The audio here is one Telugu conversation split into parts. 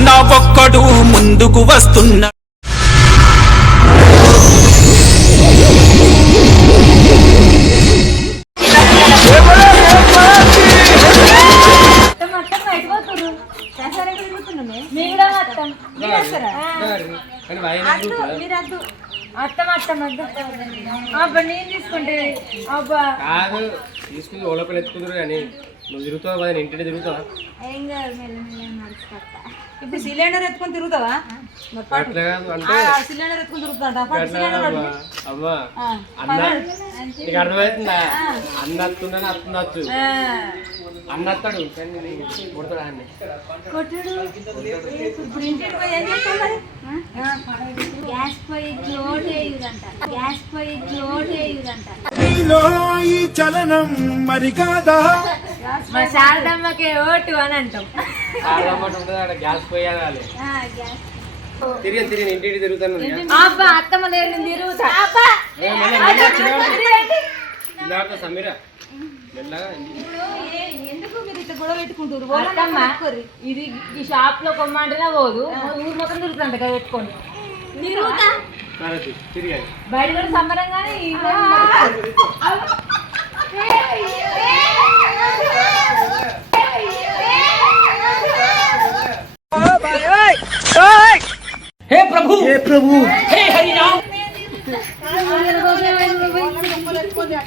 నా ఒక్కడు ముందుకు వస్తున్నా. అబ్బా నేను తీసుకుంటే అబ్బా. కాదు తీసుకుని ఓలోపల ఎత్తుకుందరు కానీ నువ్వు తిరుగుతావు? కదా నేను ఇంటిని తిరుగుతావా? ఏం కాదు మెల్ల మెల్ల నడుచుకొస్తా. ఇప్పుడు సిలిండర్ ఎత్తుకొని తిరుగుతావా? కాదు సిలిండర్ ఎత్తుకొని తిరుగుతాడా పట్టు అట్లా సిలిండర్ అమ్మా అమ్మా అన్న నీకు అర్థమవుతుందా? అన్న వస్తుందని అత్తుండొచ్చు అన్న వస్తాడు కానీ నేను కొడతాడా అన్ని? కొట్టుడు. ఇప్పుడు ఇంటికి పోయి ఏం మరి? గ్యాస్ వేయుదంట గ్యాస్ పొయ్యి లోడ్ వేయుదంట మా శారదమ్మకి ఓటు అని అంటాం. గ్యాస్ పోయాలి తిరిగి ఇంటికి తిరుగుతాను అబ్బా అత్తమ్మ తిరుగుతా. ఇందాక సమీరా ఇది ఈ షాప్లో కొమ్మంటేనే పోదు. ఊరు మొత్తం కదా తిరిగి బయట కూడా సంబరంగానే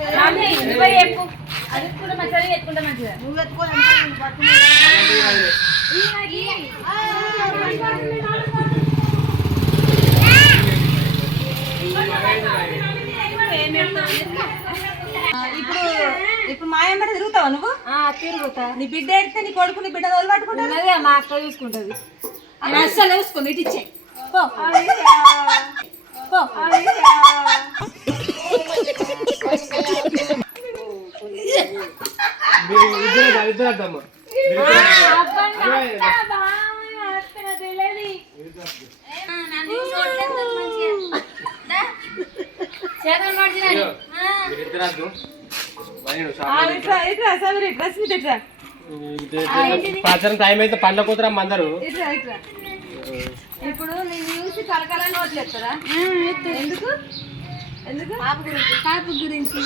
ఈ మమ్మీ, ఇది పోయి చెప్పు. అది కూడా మంచిగా ఎత్తుకుంటే మంచిగా ఇప్పుడు ఇప్పుడు మా అమ్మట తిరుగుతావా నువ్వు? ఆ, తిరుగుతా. నీ బిడ్డ ఎడితే నీ కొడుకు నీ బిడ్డ తోలు పట్టుకుంటారు ఉన్నది మా అక్క చూసుకుంటది. అస్సలు వేసుకో ఇటు ఇచ్చే. పో. పో. పాచరం టైం అయితే పండ్ల కూతురమ్మ అందరూ ఇట్లా ఇట్లా. ఇప్పుడు నేను చూసి కలకల నోట్లు ఎత్తరా ఎందుకు? ఎందుకు? పాప గురించి. పాప గురించి.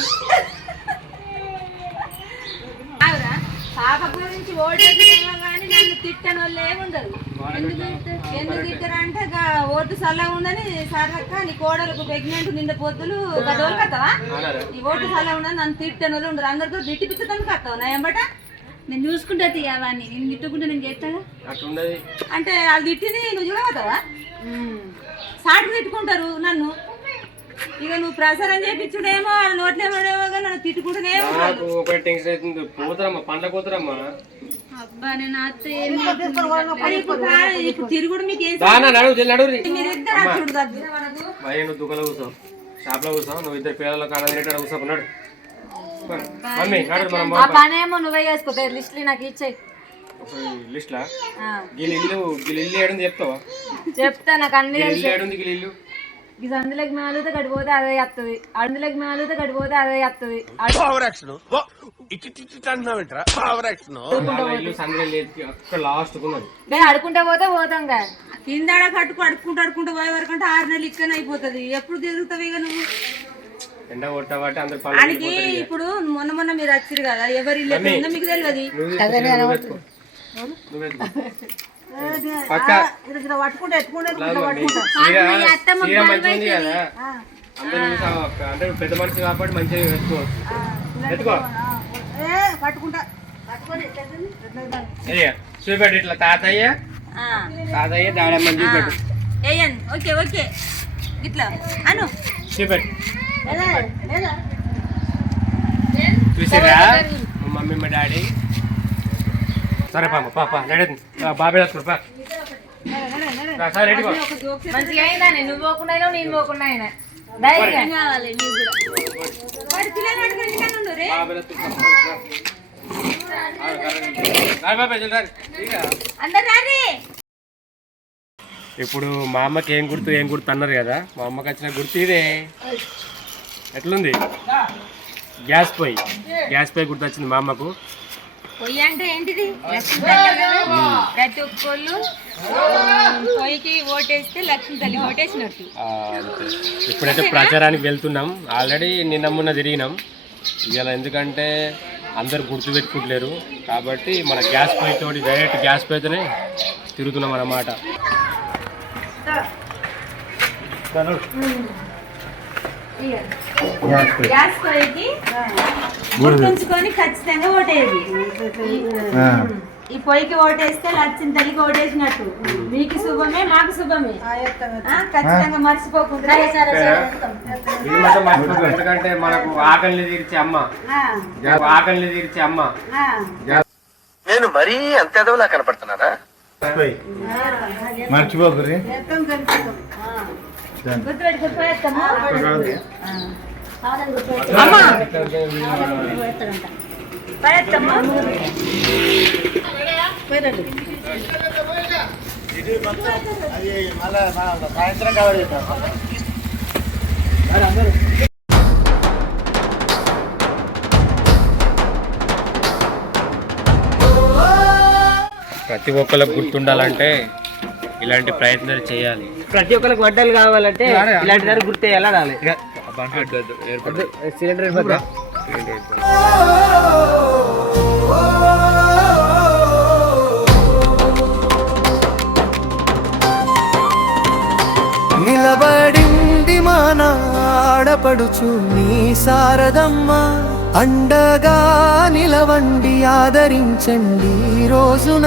పాప గురించి ఓటేసినేమో కానీ నన్ను తిట్టని వాళ్ళు ఏముండదు ఎందుకు తిట్ట- ఎందుకు ఓటు సల్లా ఉందని సరక్క నీ కోడలకు ప్రెగ్నెంట్ నింద పొద్దులు గదోలు కత్తావా ఈ ఓటు సల్లా ఉందని నన్ను తిట్టని వాళ్ళు ఉండరు అందరితో తిట్టి పిచ్చుతాను కత్తావు నా ఎంబట నేను చూసుకుంటా అవన్నీ నేను తిట్టుకుంటే నేను చేస్తాగా అంటే వాళ్ళు తిట్టింది నువ్వు చూడవుతావా సాటి తిట్టుకుంటారు నన్ను ఇక నువ్వు ప్రసారం చేపించుడేమో వాళ్ళు నోట్లేమో నన్ను తిట్టుకుంటూనే ఉంటారు పోతురమ్మ. పండ్ల కూతురమ్మ నువ్వు దుకాణంలో కూర్చోవు షాప్లో కూర్చోవు నువ్వు ఇద్దరు పిల్లల కాడ తినేటాడు కూర్చో నడు. మమ్మీ నడు మనం ఆ పనేమో నువ్వే చేసుకో లిస్ట్ నాకు ఇచ్చేయి. లిస్ట్ లా గిల్ ఇల్లు గిల్ ఇల్లు ఏడుంది చెప్తావా? చెప్తా నాకు అన్ని ఏడుంది ఇది అందులోకి మేలుతో గడిపోతే అదే వస్తుంది అందులోకి మేలుతో గడిపోతే అదే వస్తుంది ఉన్నది. నేను అడుకుంటా పోతే పోతాం కదా కిందాడ కట్టుకు అడుక్కుంటూ అడుక్కుంటూ పోయే వరకు అంటే ఆరు నెలలు ఇక్కనే అయిపోతుంది. ఎప్పుడు తిరుగుతావు ఇక నువ్వు? ఎండ కొట్టబట్టి అందరు పనులు ఆయనకి ఇప్పుడు మొన్న మొన్న మీరు వచ్చారు కదా ఎవరి ఇల్లు ఎక్కడ ఉందో మీకు తెలియదు. నువ్వు పక్క? అంటే పెద్ద మనిషి కాబట్టి మంచిగా ఎత్తుకోవచ్చు ఎత్తుకో చూపెట్టు ఇట్లా. తాతయ్య. తాతయ్య దాడమ్మని చూపెట్టు. Okay okay. ఇట్లా. అను. చూపెట్టు. చూసిరా మా మమ్మీ మా డాడీ. సరే పాప పాప నడేది బాబే వస్తుంది పా. రా, సరే రెడీ పో. మంచిగా అయిందా నువ్వు పోకుండా అయినా నేను పోకుండా అయినా. ధైర్యం కావాలి నీకు కూడా వాడి పిల్లలు పట్టుకొని ఇక్కడ ఉండు రే బాబే వస్తుంది, పా, రా. రా, రా, బాబే, జల్ది రా. ఇక. అందరు రారి. ఇప్పుడు మా అమ్మకి ఏం గుర్తు ఏం గుర్తు అన్నారు కదా? మా అమ్మకి వచ్చిన గుర్తు ఇదే. ఎట్లుంది? గ్యాస్ పొయ్యి. గ్యాస్ పొయ్యి గుర్తు వచ్చింది మా అమ్మకు. పొయ్యి అంటే ఏంటిది? లక్ష్మీ తల్లి కదా. ప్రతి ఒక్కళ్ళు పొయ్యికి ఓటేస్తే లక్ష్మీ తల్లి ఓటేసినట్టు. ఇప్పుడైతే ప్రచారానికి వెళ్తున్నాం. ఆల్రెడీ నిన్న మొన్న తిరిగినాం. ఇవాళ ఎందుకంటే అందరు గుర్తుపెట్టుకుంటలేరు. కాబట్టి మన గ్యాస్ పై తోటి డైరెక్ట్ గ్యాస్ పైతోనే తిరుగుతున్నాం అన్నమాట. గ్యాస్ పొయ్యికి గుర్తుంచుకొని ఖచ్చితంగా ఓటేది ఈ పొయ్యికి ఓటేస్తే లక్ష్మీ తల్లికి ఓటేసినట్టు. మీకు శుభమే మాకు శుభమే. ఖచ్చితంగా మర్చిపోకుండా. ఎందుకంటే మనకు ఆకలిని తీర్చే అమ్మ. ఆకలిని తీర్చే అమ్మ. నేను మరీ అంత ఎదవలా కనపడుతున్నారా మర్చిపోకరి సాయంత్రం ప్రతి ఒక్కరికి గుర్తుండాలంటే ఇలాంటి ప్రయత్నాలు చేయాలి. ప్రతి ఒక్కరికి వడ్డలు కావాలంటే ఇలాంటి దాన్ని గుర్తు వెళ్ళాలి సిలిండర్ ఇవ్వద్దా నిలబడింది మన ఆడపడుచు నీ సారదమ్మ. అండగా నిలవండి ఆదరించండి రోజున.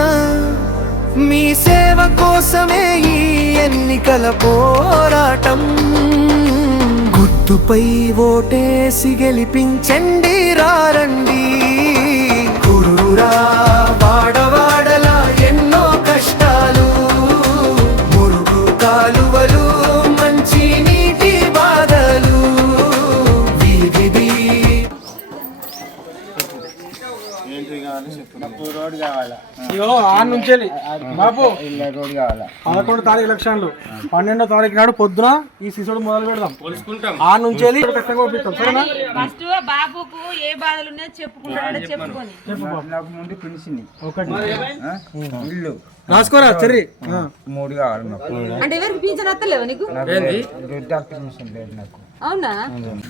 మీ సేవ కోసమే ఈ ఎన్నికల పోరాటం. గుర్తుపై ఓటేసి గెలిపించండి రారండి. కురురా వాడవాడలా కావాలా ఇగో ఆ నుంచి వెళ్ళి. బాబు ఇళ్ళ రోడ్ కావాలా? పదకొండు తారీఖు ఎలక్షన్లు. పన్నెండో తారీఖు నాడు పొద్దున ఈ శిశుడు మొదలు పెడదాం. ఆ నుంచి వెళ్ళి ఖచ్చితంగా పంపిస్తాం. సరేనా? ఫస్ట్ బాబుకు ఏ బాధలు ఉన్నాయో చెప్పుకుంటాడో చెప్పుకొని. నాకు ముందు పిలిచింది. ఒకటి. ఇల్లు. రాసుకోరా చెర్రి. మూడు కావాలి అంటే ఎవరికి పింఛన్ వస్తలేవు నీకు? నాకు. అవునా?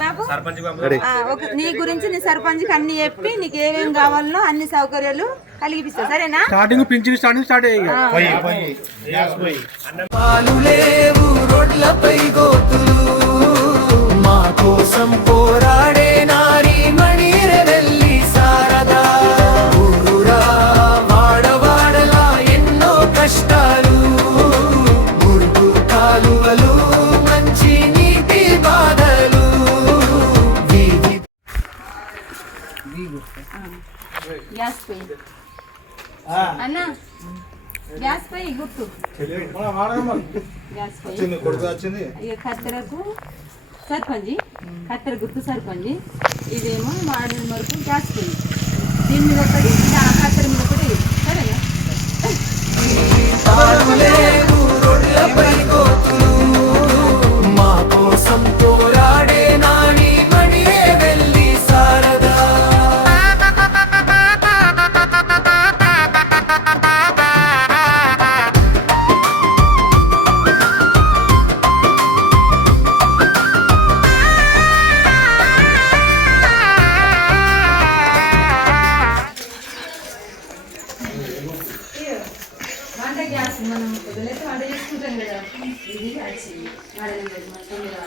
బాబు? నీ గురించి నీ సర్పంచ్కి అన్ని చెప్పి నీకు ఏమేం కావాలో అన్ని సౌకర్యాలు కలిగిపిస్తా. సరేనా? స్టార్టింగ్ పింఛన్ స్టార్టింగ్ స్టార్ట్ అయ్యి పాలు లేవు రోడ్లపై గోతులు. మా కోసం పోరాడే గ్యాస్ పొయ్యి అన్న గ్యాస్ పొయ్యి గుర్తు. గ్యాస్ కత్తెరకు సర్పంచి కత్తెర గుర్తు సర్పంచి ఇదేమో మాడిన వరకు గ్యాస్ పొయ్యి దీని మీద ఒకటి ఆ కత్తెర మీద ఒకటి. సరేనా? మనం వంట చేసుకుంటాం కదా ఇది వాడని ఖచ్చితంగా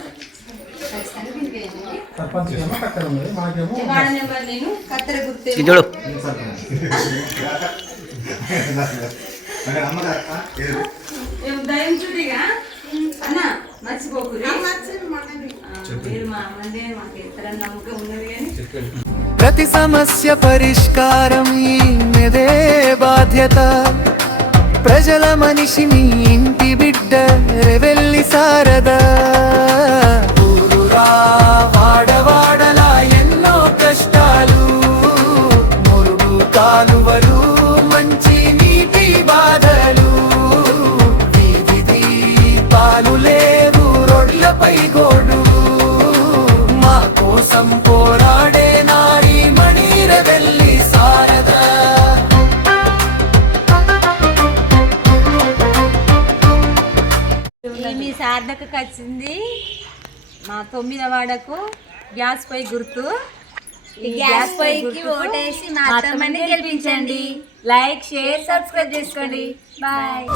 వాడ నెంబర్ నేను కత్తెర చూడు దయం చూడిగా అన్న మర్చిపోకు మీరు మా మాకు నమ్మకం ఉన్నది కానీ ప్రతి సమస్య పరిష్కారం ఈమెదే బాధ్యత. ప్రజల మనిషి మీ ఇంటి బిడ్డ రెవెల్లి సారదా. ఊరురా వాడవాడలా ఎన్నో కష్టాలు మురుగు కాలువలు మంచి నీటి బాధలు. వీధి దీపాలు లేవు రోడ్లపై గోడు శారదకు వచ్చింది మా తొమ్మిదవ వాడకు గ్యాస్ పై గుర్తు. ఈ గ్యాస్ పొయ్యికి ఓటేసి మా అత్తమ్మని గెలిపించండి. లైక్ షేర్ సబ్స్క్రైబ్ చేసుకోండి. బాయ్